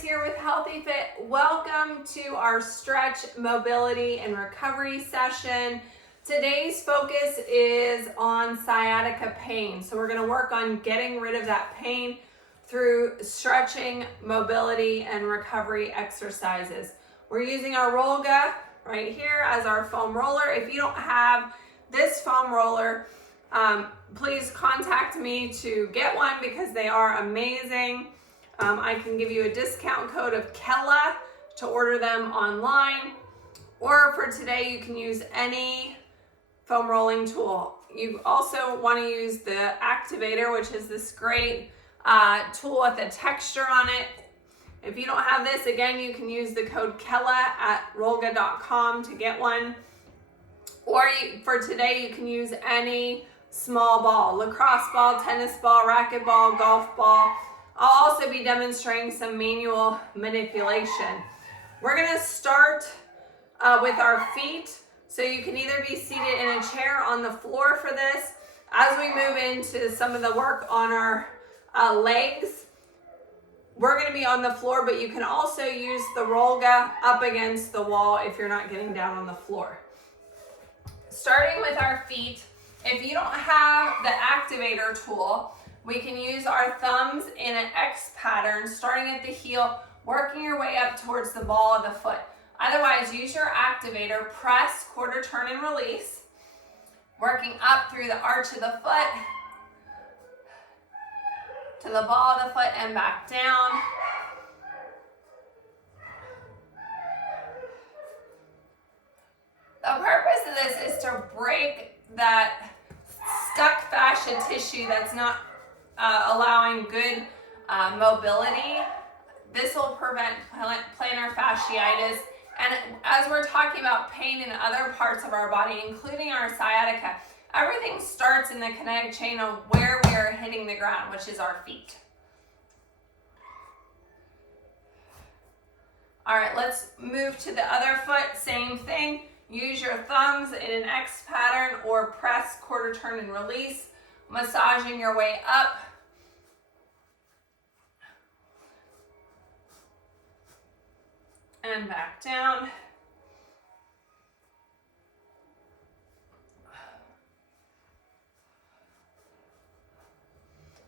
here with Healthy Fit. Welcome to our stretch, mobility, and recovery session. Today's focus is on sciatica pain. So we're going to work on getting rid of that pain through stretching, mobility, and recovery exercises. We're using our Rollga right here as our foam roller. If you don't have this foam roller, please contact me to get one because they are amazing. I can give you a discount code of KELA to order them online, or for today you can use any foam rolling tool. You also want to use the activator, which is this great tool with a texture on it. If you don't have this, again, you can use the code KELA at rollga.com to get one. Or for today, you can use any small ball, lacrosse ball, tennis ball, racquetball, golf ball. I'll also be demonstrating some manual manipulation. We're going to start with our feet. So you can either be seated in a chair on the floor for this. As we move into some of the work on our legs, we're going to be on the floor, but you can also use the Rollga up against the wall if you're not getting down on the floor. Starting with our feet, if you don't have the activator tool, we can use our thumbs in an X pattern, starting at the heel, working your way up towards the ball of the foot. Otherwise, use your activator, press, quarter turn, and release, working up through the arch of the foot, to the ball of the foot and back down. The purpose of this is to break that stuck fascia tissue that's not allowing good mobility. This will prevent plantar fasciitis. And as we're talking about pain in other parts of our body, including our sciatica, everything starts in the kinetic chain of where we are hitting the ground, which is our feet. All right, let's move to the other foot. Same thing. Use your thumbs in an X pattern or press, quarter turn, and release, massaging your way up. And back down.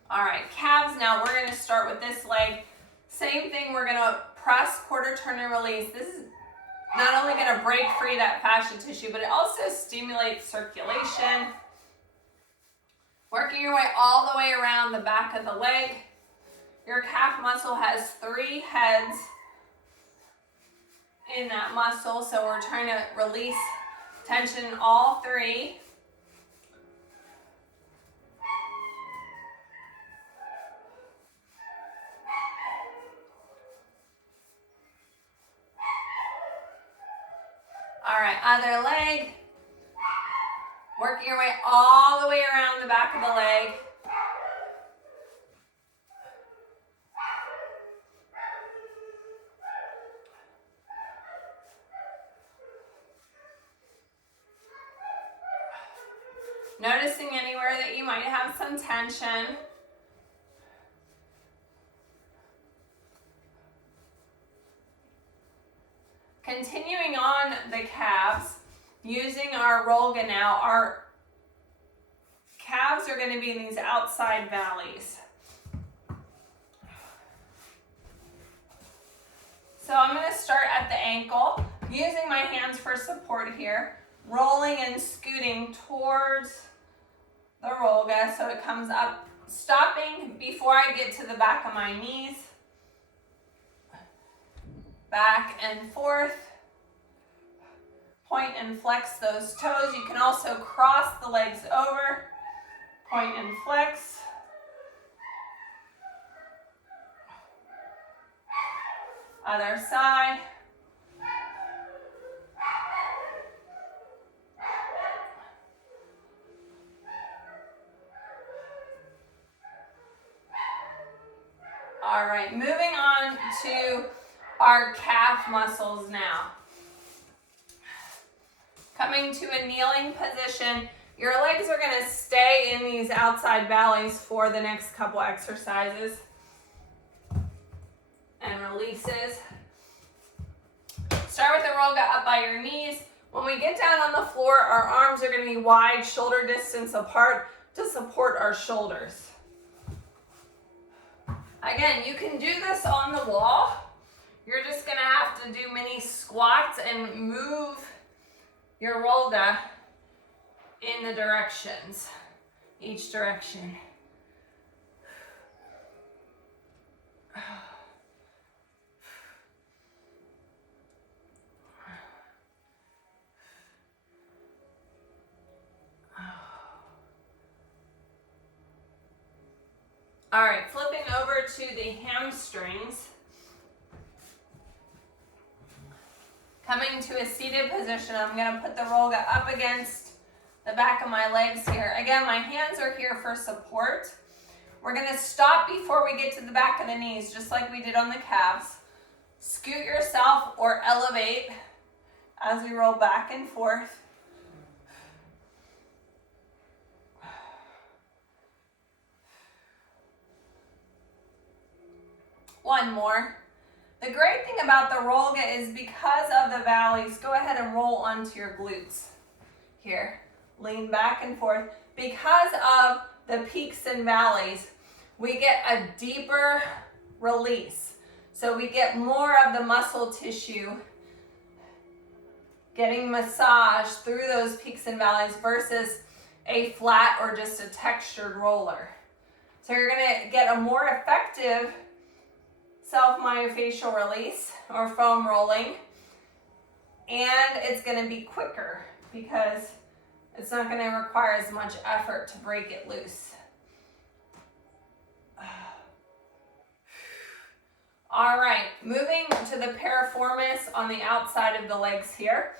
All right, calves. Now we're going to start with this leg. Same thing, we're going to press, quarter turn, and release. This is not only going to break free that fascia tissue, but it also stimulates circulation. Working your way all the way around the back of the leg. Your calf muscle has 3 heads in that muscle, so we're trying to release tension in all 3. All right, other leg. Working your way all the way around the back of the leg. Noticing anywhere that you might have some tension. Continuing on the calves, using our Rollga now, our calves are going to be in these outside valleys. So I'm going to start at the ankle, using my hands for support here, rolling and scooting towards the Rollga so it comes up, stopping before I get to the back of my knees. Back and forth. Point and flex those toes. You can also cross the legs over. Point and flex. Other side. All right, moving on to our calf muscles now. Coming to a kneeling position, your legs are going to stay in these outside valleys for the next couple exercises. And releases. Start with the Rollga up by your knees. When we get down on the floor, our arms are going to be wide, shoulder distance apart to support our shoulders. Again, you can do this on the wall. You're just going to have to do mini squats and move your Rollga in the directions, each direction. All right, flipping over to the hamstrings. Coming to a seated position, I'm going to put the Rollga up against the back of my legs here. Again, my hands are here for support. We're going to stop before we get to the back of the knees, just like we did on the calves. Scoot yourself or elevate as we roll back and forth. One more. The great thing about the Rollga is because of the valleys, go ahead and roll onto your glutes. Here, lean back and forth. Because of the peaks and valleys, we get a deeper release. So we get more of the muscle tissue getting massaged through those peaks and valleys versus a flat or just a textured roller. So you're going to get a more effective self-myofascial release or foam rolling, and it's going to be quicker because it's not going to require as much effort to break it loose. All right, moving to the piriformis on the outside of the legs here.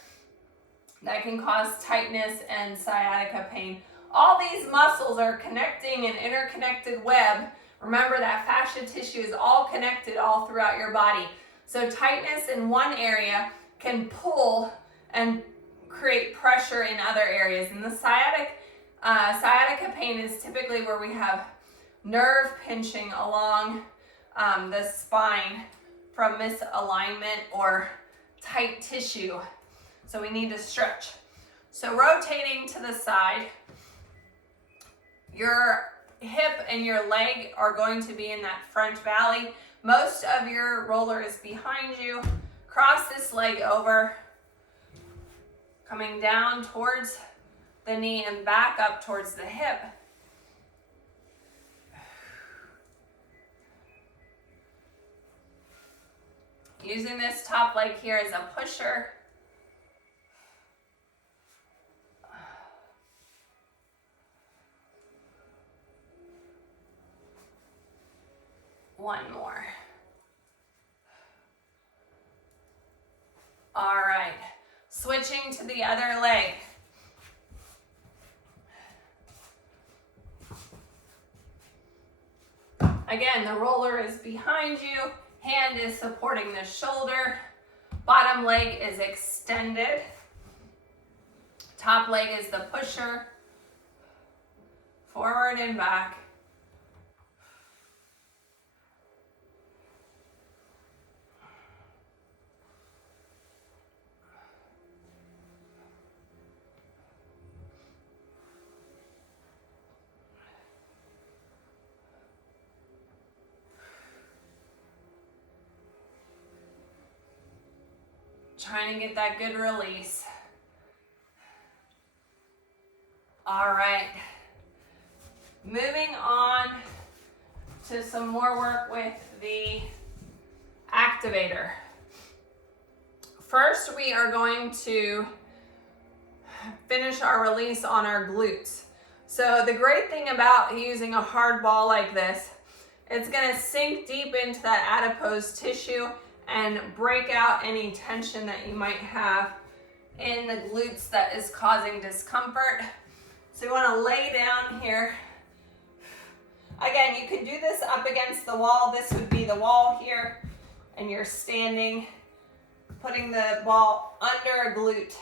That can cause tightness and sciatica pain. All these muscles are connecting an interconnected web. Remember that fascia tissue is all connected all throughout your body. So tightness in one area can pull and create pressure in other areas. And the sciatica pain is typically where we have nerve pinching along the spine from misalignment or tight tissue. So we need to stretch. So rotating to the side, your hip and your leg are going to be in that front valley. Most of your roller is behind you. Cross this leg over, coming down towards the knee and back up towards the hip. Using this top leg here as a pusher. One more. All right, switching to the other leg. Again, the roller is behind you, hand is supporting the shoulder, bottom leg is extended, top leg is the pusher, forward and back. Trying to get that good release. All right. Moving on to some more work with the activator. First, we are going to finish our release on our glutes. So the great thing about using a hard ball like this, it's going to sink deep into that adipose tissue and break out any tension that you might have in the glutes that is causing discomfort. So you want to lay down here. Again, you could do this up against the wall. This would be the wall here, and you're standing, putting the ball under a glute.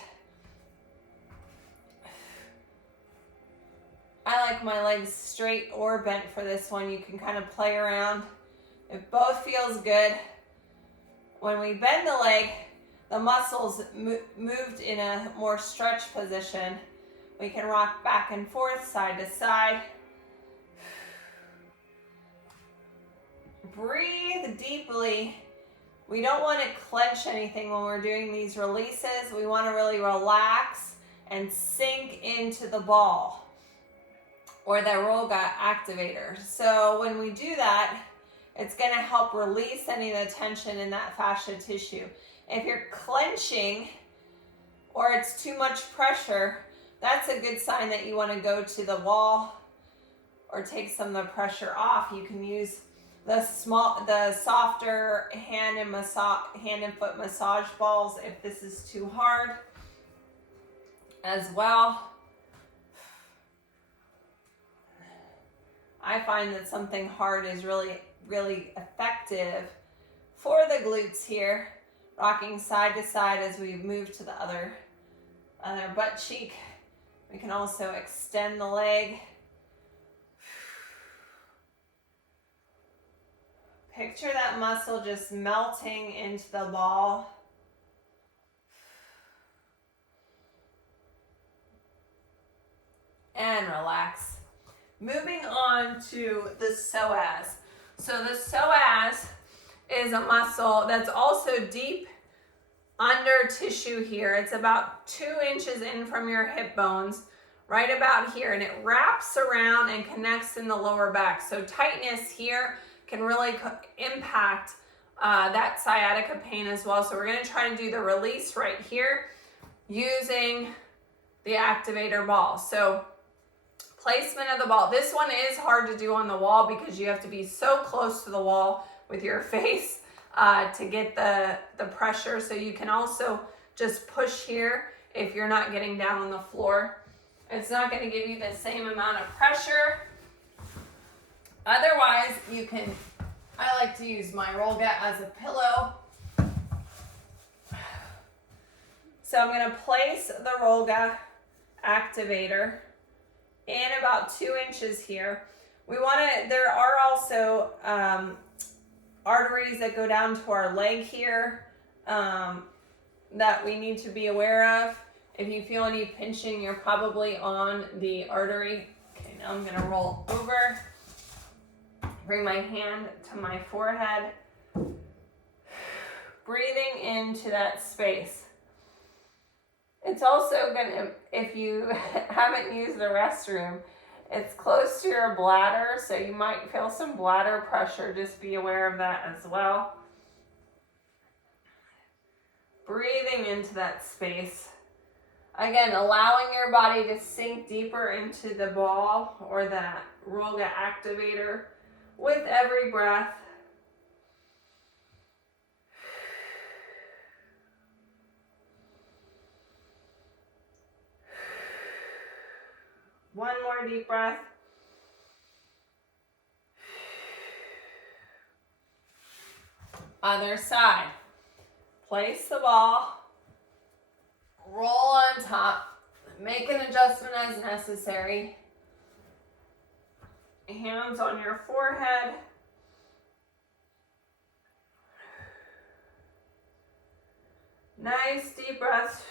I like my legs straight or bent for this one. You can kind of play around. If both feels good, When we bend the leg, the muscles moved in a more stretched position. We can rock back and forth, side to side. Breathe deeply. We don't want to clench anything when we're doing these releases. We want to really relax and sink into the ball or the Rollga activator. So when we do that, it's going to help release any of the tension in that fascia tissue. If you're clenching or it's too much pressure, that's a good sign that you want to go to the wall or take some of the pressure off. You can use the softer hand and foot massage balls if this is too hard as well. I find that something hard is really effective for the glutes here. Rocking side to side as we move to the other butt cheek. We can also extend the leg. Picture that muscle just melting into the ball. And relax. Moving on to the psoas. So the psoas is a muscle that's also deep under tissue here. It's about 2 inches in from your hip bones, right about here, and it wraps around and connects in the lower back. So tightness here can really impact that sciatica pain as well. So we're going to try to do the release right here using the activator ball. So placement of the ball. This one is hard to do on the wall because you have to be so close to the wall with your face to get the pressure. So you can also just push here if you're not getting down on the floor. It's not going to give you the same amount of pressure. Otherwise, I like to use my Rollga as a pillow. So I'm going to place the Rollga activator in about 2 inches here. There are also arteries that go down to our leg here that we need to be aware of. If you feel any pinching, you're probably on the artery. Okay, now I'm going to roll over. Bring my hand to my forehead. Breathing into that space. It's also going to, if you haven't used the restroom, it's close to your bladder, so you might feel some bladder pressure. Just be aware of that as well. Breathing into that space. Again, allowing your body to sink deeper into the ball or that Rollga activator with every breath. One more deep breath. Other side. Place the ball. Roll on top. Make an adjustment as necessary. Hands on your forehead. Nice deep breaths.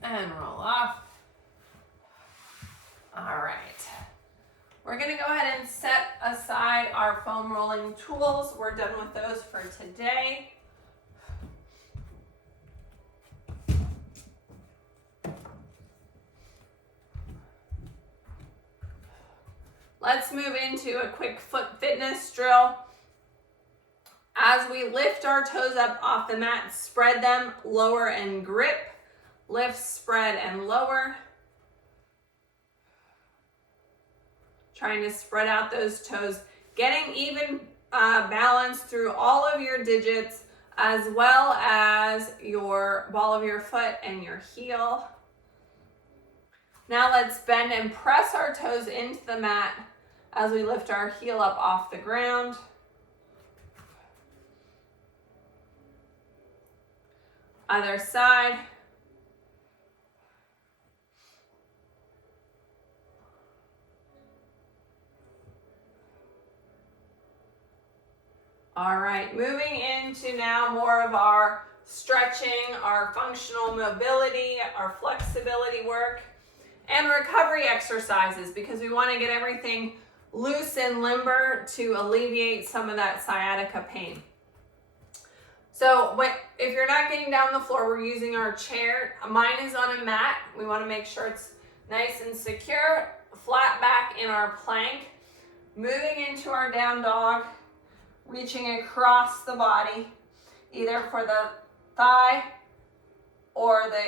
And roll off. All right. We're going to go ahead and set aside our foam rolling tools. We're done with those for today. Let's move into a quick foot fitness drill. As we lift our toes up off the mat, spread them, lower and grip. Lift, spread, and lower. Trying to spread out those toes, getting even balance through all of your digits, as well as your ball of your foot and your heel. Now let's bend and press our toes into the mat as we lift our heel up off the ground. Other side. All right, moving into now more of our stretching, our functional mobility, our flexibility work, and recovery exercises, because we want to get everything loose and limber to alleviate some of that sciatica pain. So if you're not getting down on the floor, we're using our chair. Mine is on a mat. We want to make sure it's nice and secure, flat back in our plank, moving into our down dog, reaching across the body, either for the thigh or the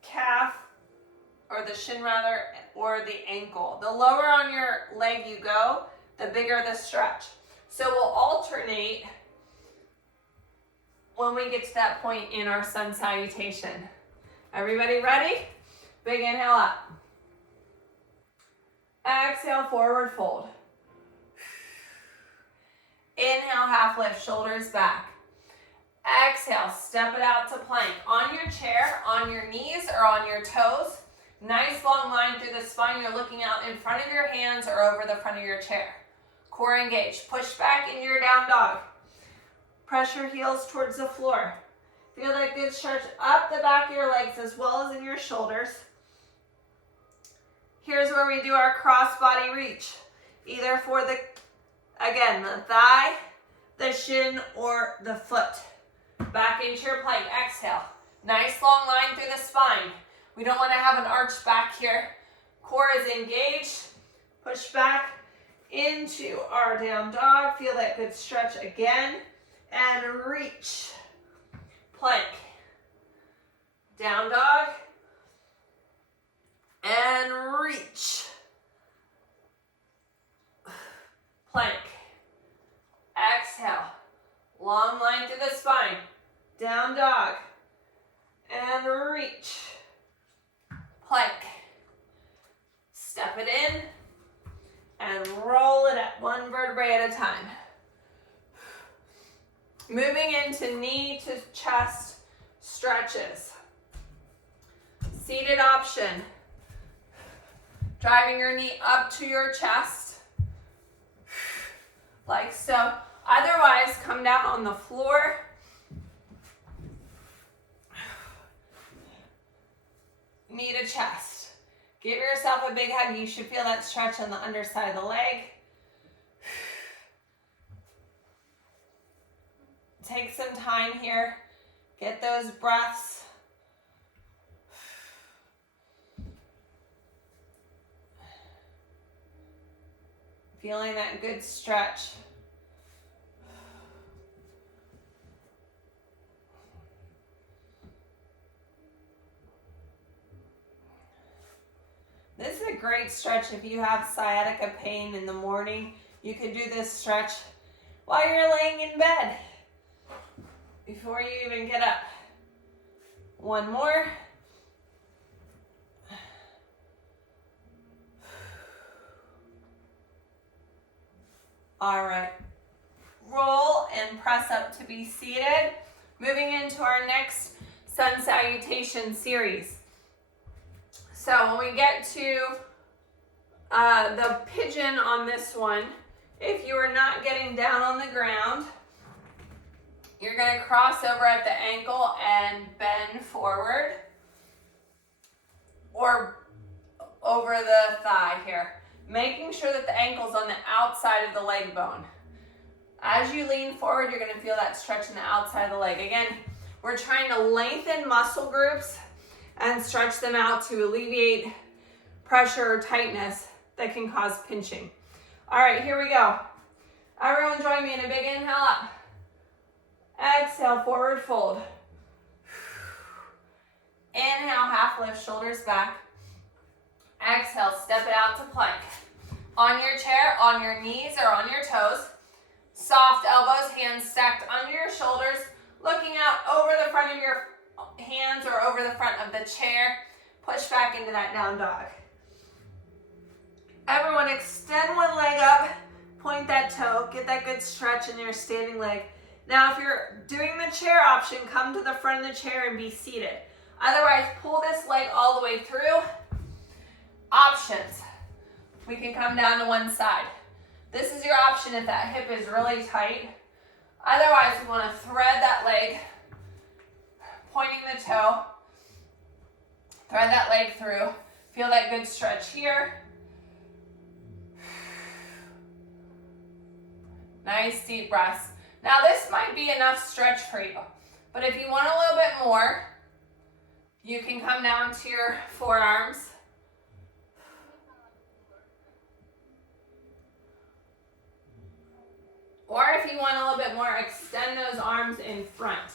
calf, or the shin rather, or the ankle. The lower on your leg you go, the bigger the stretch. So we'll alternate when we get to that point in our sun salutation. Everybody ready? Big inhale up. Exhale, forward fold. Inhale, half lift, shoulders back. Exhale, step it out to plank. On your chair, on your knees or on your toes. Nice long line through the spine. You're looking out in front of your hands or over the front of your chair. Core engaged. Push back into your down dog. Press your heels towards the floor. Feel that good stretch up the back of your legs as well as in your shoulders. Here's where we do our cross body reach. Either for the thigh, the shin, or the foot. Back into your plank. Exhale. Nice long line through the spine. We don't want to have an arch back here. Core is engaged. Push back into our down dog. Feel that good stretch again. And reach. Plank. Down dog. And reach. Plank. Exhale. Long line through the spine. Down dog. And reach. Plank. Step it in. And roll it up, one vertebrae at a time. Moving into knee to chest stretches. Seated option. Driving your knee up to your chest. Like so. Otherwise, come down on the floor. Knee to chest. Give yourself a big hug. You should feel that stretch on the underside of the leg. Take some time here. Get those breaths. Feeling that good stretch. This is a great stretch if you have sciatica pain in the morning. You could do this stretch while you're laying in bed before you even get up. One more. All right. Roll and press up to be seated. Moving into our next sun salutation series. So when we get to the pigeon on this one, if you are not getting down on the ground, you're going to cross over at the ankle and bend forward or over the thigh here, making sure that the ankle's on the outside of the leg bone. As you lean forward, you're going to feel that stretch in the outside of the leg. Again, we're trying to lengthen muscle groups and stretch them out to alleviate pressure or tightness that can cause pinching. All right, here we go. Everyone join me in a big inhale up. Exhale, forward fold. Inhale, half lift, shoulders back. Exhale, step it out to plank. On your chair, on your knees or on your toes. Soft elbows, hands stacked under your shoulders, looking out over the front of your hands or over the front of the chair. Push back into that down dog. Everyone extend one leg up, point that toe, get that good stretch in your standing leg. Now if you're doing the chair option, come to the front of the chair and be seated. Otherwise, pull this leg all the way through. Options. We can come down to one side. This is your option if that hip is really tight. Otherwise, we want to thread that leg, pointing the toe. Thread that leg through. Feel that good stretch here. Nice deep breaths. Now this might be enough stretch for you, but if you want a little bit more, you can come down to your forearms. Or if you want a little bit more, extend those arms in front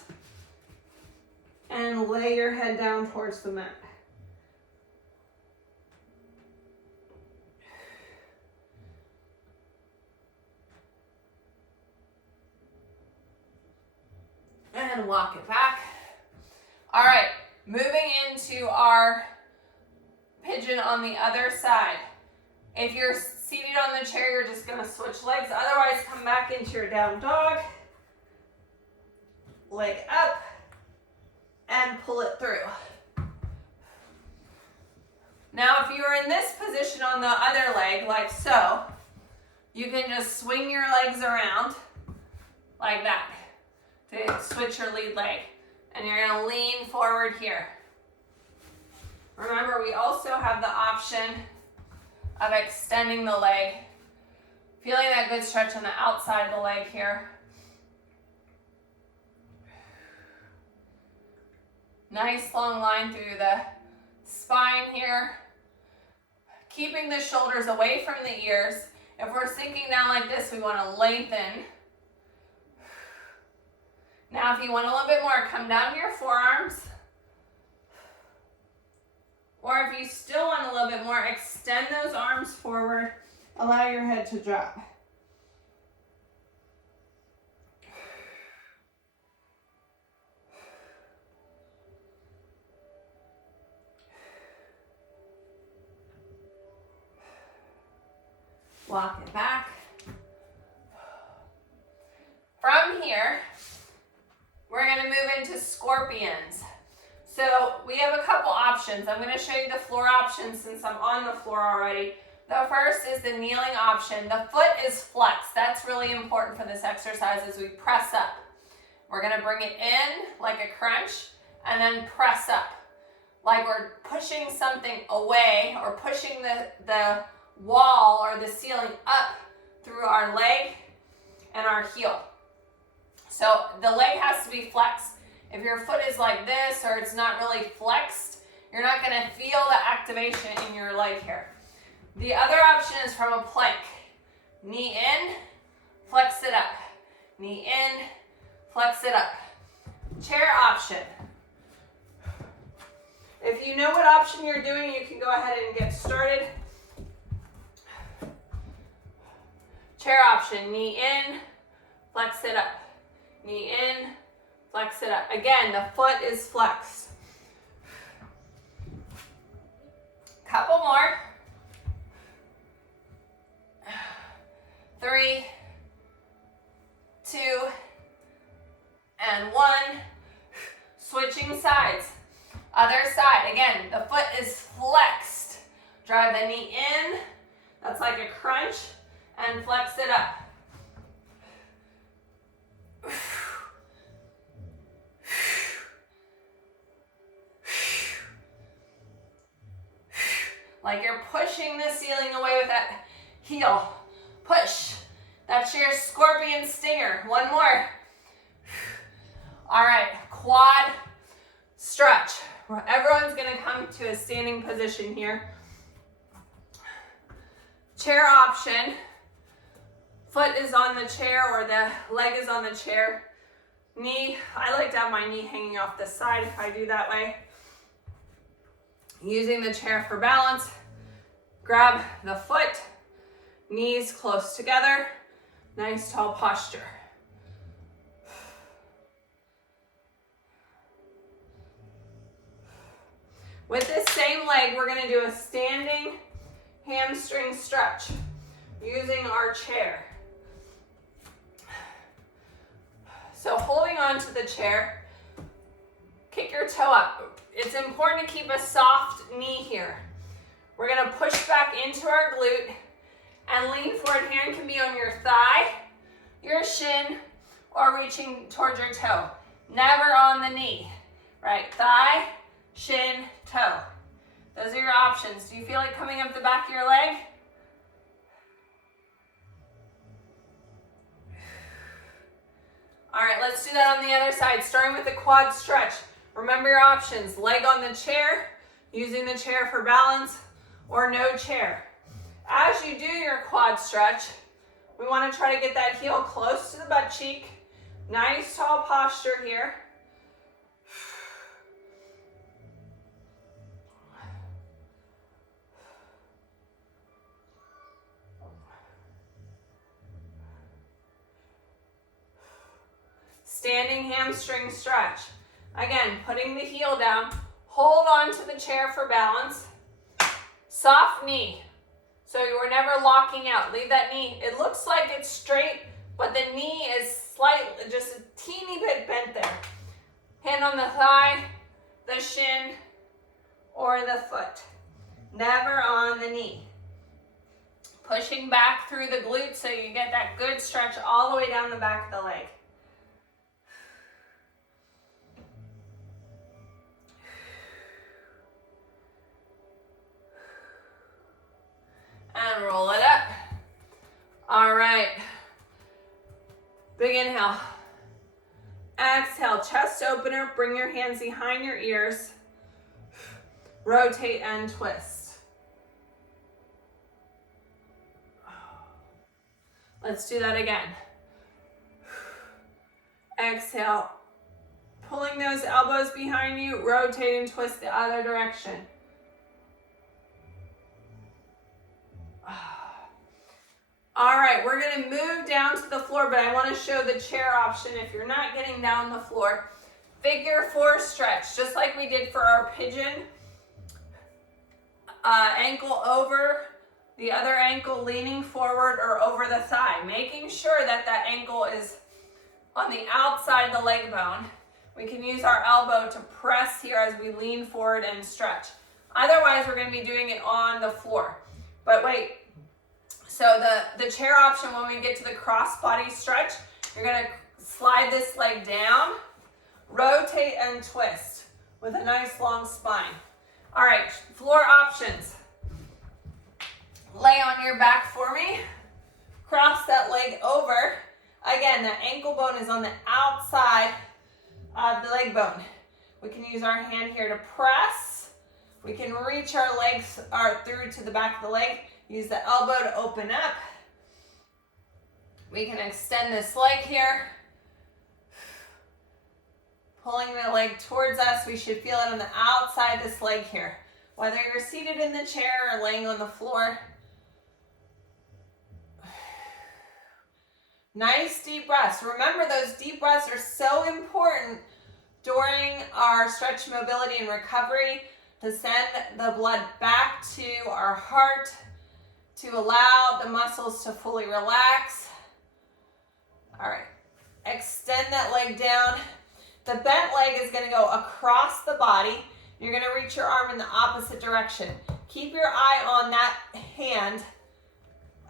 and lay your head down towards the mat. And walk it back. All right, moving into our pigeon on the other side. If you're seated on the chair, you're just going to switch legs. Otherwise, come back into your down dog. Leg up and pull it through. Now, if you are in this position on the other leg, like so, you can just swing your legs around like that to switch your lead leg. And you're going to lean forward here. Remember, we also have the option of extending the leg. Feeling that good stretch on the outside of the leg here. Nice long line through the spine here. Keeping the shoulders away from the ears. If we're sinking down like this, we want to lengthen. Now, if you want a little bit more, come down to your forearms. Or if you still want a little bit more, extend those arms forward. Allow your head to drop. Walk it back. From here, we're going to move into scorpions. So we have a couple options. I'm going to show you the floor options since I'm on the floor already. The first is the kneeling option. The foot is flexed. That's really important for this exercise as we press up. We're going to bring it in like a crunch and then press up. Like we're pushing something away or pushing the wall or the ceiling up through our leg and our heel. So the leg has to be flexed. If your foot is like this or it's not really flexed, you're not going to feel the activation in your leg here. The other option is from a plank. Knee in, flex it up. Knee in, flex it up. Chair option. If you know what option you're doing, you can go ahead and get started. Chair option, knee in, flex it up. Knee in, flex it up. Again, the foot is flexed. Couple more. 3, 2, and 1. Switching sides. Other side. Again, the foot is flexed. Drive the knee in. That's like a crunch. And flex it up. Like you're pushing the ceiling away with that heel. Push. That's your scorpion stinger. One more. All right, quad stretch. Everyone's gonna come to a standing position here. Chair option. Foot is on the chair or the leg is on the chair. Knee, I like to have my knee hanging off the side if I do that way. Using the chair for balance. Grab the foot Knees close together. Nice tall posture. With this same leg, we're going to do a standing hamstring stretch using our chair. So holding on to the chair, kick your toe up. It's important to keep a soft knee here. We're going to push back into our glute and lean forward. Hand can be on your thigh, your shin, or reaching towards your toe. Never on the knee. Right, thigh, shin, toe. Those are your options. Do you feel it coming up the back of your leg? All right, let's do that on the other side, starting with the quad stretch. Remember your options. Leg on the chair, using the chair for balance, or no chair. As you do your quad stretch, we want to try to get that heel close to the butt cheek. Nice tall posture here. Standing hamstring stretch. Again, putting the heel down. Hold on to the chair for balance. Soft knee. So you're never locking out. Leave that knee. It looks like it's straight, but the knee is slightly, just a teeny bit bent there. Hand on the thigh, the shin, or the foot. Never on the knee. Pushing back through the glutes so you get that good stretch all the way down the back of the leg. And roll it up. All right. Big inhale. Exhale, chest opener. Bring your hands behind your ears. Rotate and twist. Let's do that again. Exhale. Pulling those elbows behind you. Rotate and twist the other direction. All right, we're going to move down to the floor, but I want to show the chair option if you're not getting down the floor. Figure 4 stretch, just like we did for our pigeon. Ankle over, the other ankle leaning forward or over the thigh, making sure that that ankle is on the outside of the leg bone. We can use our elbow to press here as we lean forward and stretch. Otherwise, we're going to be doing it on the floor. But wait. So the chair option, when we get to the cross body stretch, you're going to slide this leg down, rotate and twist with a nice long spine. All right, floor options. Lay on your back for me. Cross that leg over. Again, the ankle bone is on the outside of the leg bone. We can use our hand here to press. We can reach our legs through to the back of the leg. Use the elbow to open up. We can extend this leg here. Pulling the leg towards us. We should feel it on the outside of this leg here. Whether you're seated in the chair or laying on the floor. Nice deep breaths. Remember, those deep breaths are so important during our stretch, mobility, and recovery to send the blood back to our heart, to allow the muscles to fully relax. All right, extend that leg down. The bent leg is going to go across the body. You're going to reach your arm in the opposite direction. Keep your eye on that hand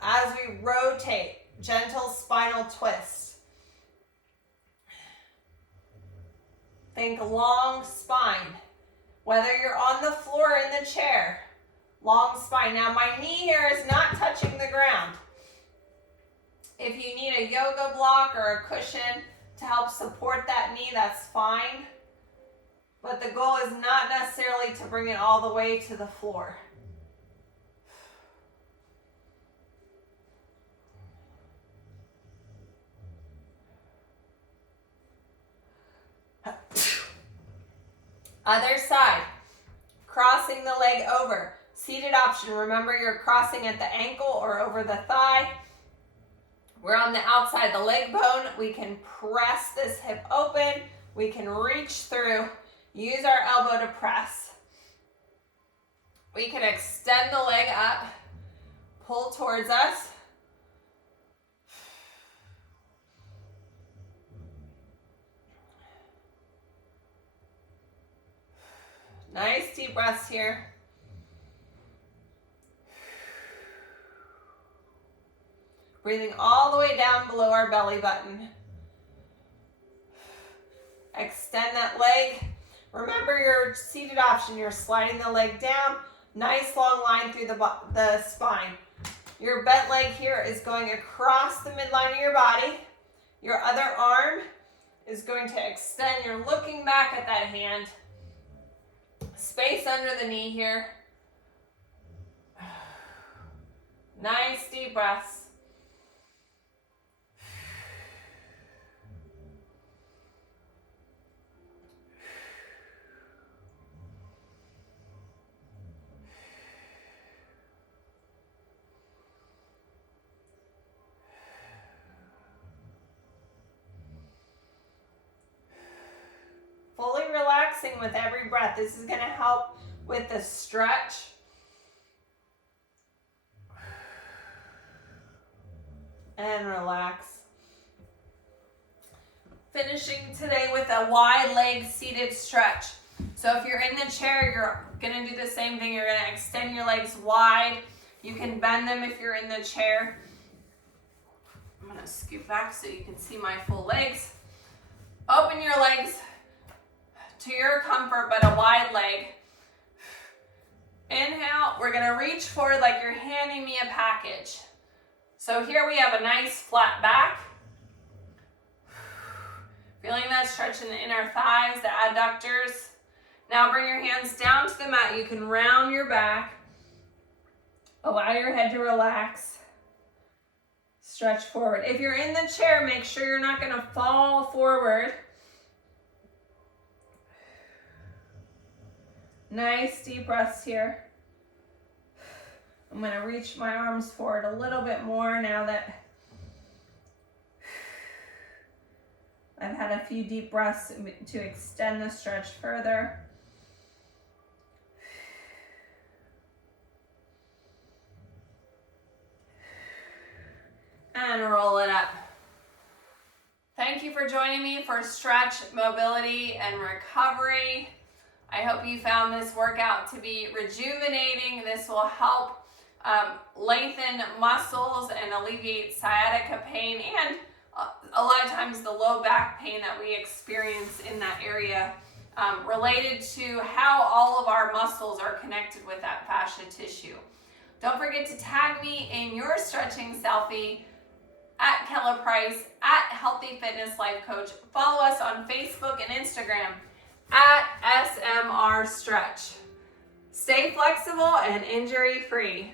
as we rotate. Gentle spinal twist. Think long spine. Whether you're on the floor or in the chair, long spine. Now my knee here is not touching the ground. If you need a yoga block or a cushion to help support that knee, that's fine. But the goal is not necessarily to bring it all the way to the floor. Other side. Crossing the leg over. Seated option, remember you're crossing at the ankle or over the thigh. We're on the outside of the leg bone. We can press this hip open. We can reach through. Use our elbow to press. We can extend the leg up, pull towards us. Nice deep breaths here. Breathing all the way down below our belly button. Extend that leg. Remember your seated option. You're sliding the leg down. Nice long line through the spine. Your bent leg here is going across the midline of your body. Your other arm is going to extend. You're looking back at that hand. Space under the knee here. Nice deep breaths. Fully relaxing with every breath. This is going to help with the stretch. And relax. Finishing today with a wide leg seated stretch. So if you're in the chair, you're going to do the same thing. You're going to extend your legs wide. You can bend them if you're in the chair. I'm going to scoot back so you can see my full legs. Open your legs to your comfort, but a wide leg. Inhale, we're gonna reach forward like you're handing me a package. So here we have a nice flat back. Feeling that stretch in the inner thighs, the adductors. Now bring your hands down to the mat. You can round your back. Allow your head to relax. Stretch forward. If you're in the chair, make sure you're not gonna fall forward. Nice deep breaths here. I'm going to reach my arms forward a little bit more now that I've had a few deep breaths to extend the stretch further. And roll it up. Thank you for joining me for stretch, mobility, and recovery. I hope you found this workout to be rejuvenating. This will help lengthen muscles and alleviate sciatica pain and a lot of times the low back pain that we experience in that area related to how all of our muscles are connected with that fascia tissue. Don't forget to tag me in your stretching selfie at Kella Price, at Healthy Fitness Life Coach. Follow us on Facebook and Instagram at SMR Stretch. Stay flexible and injury-free.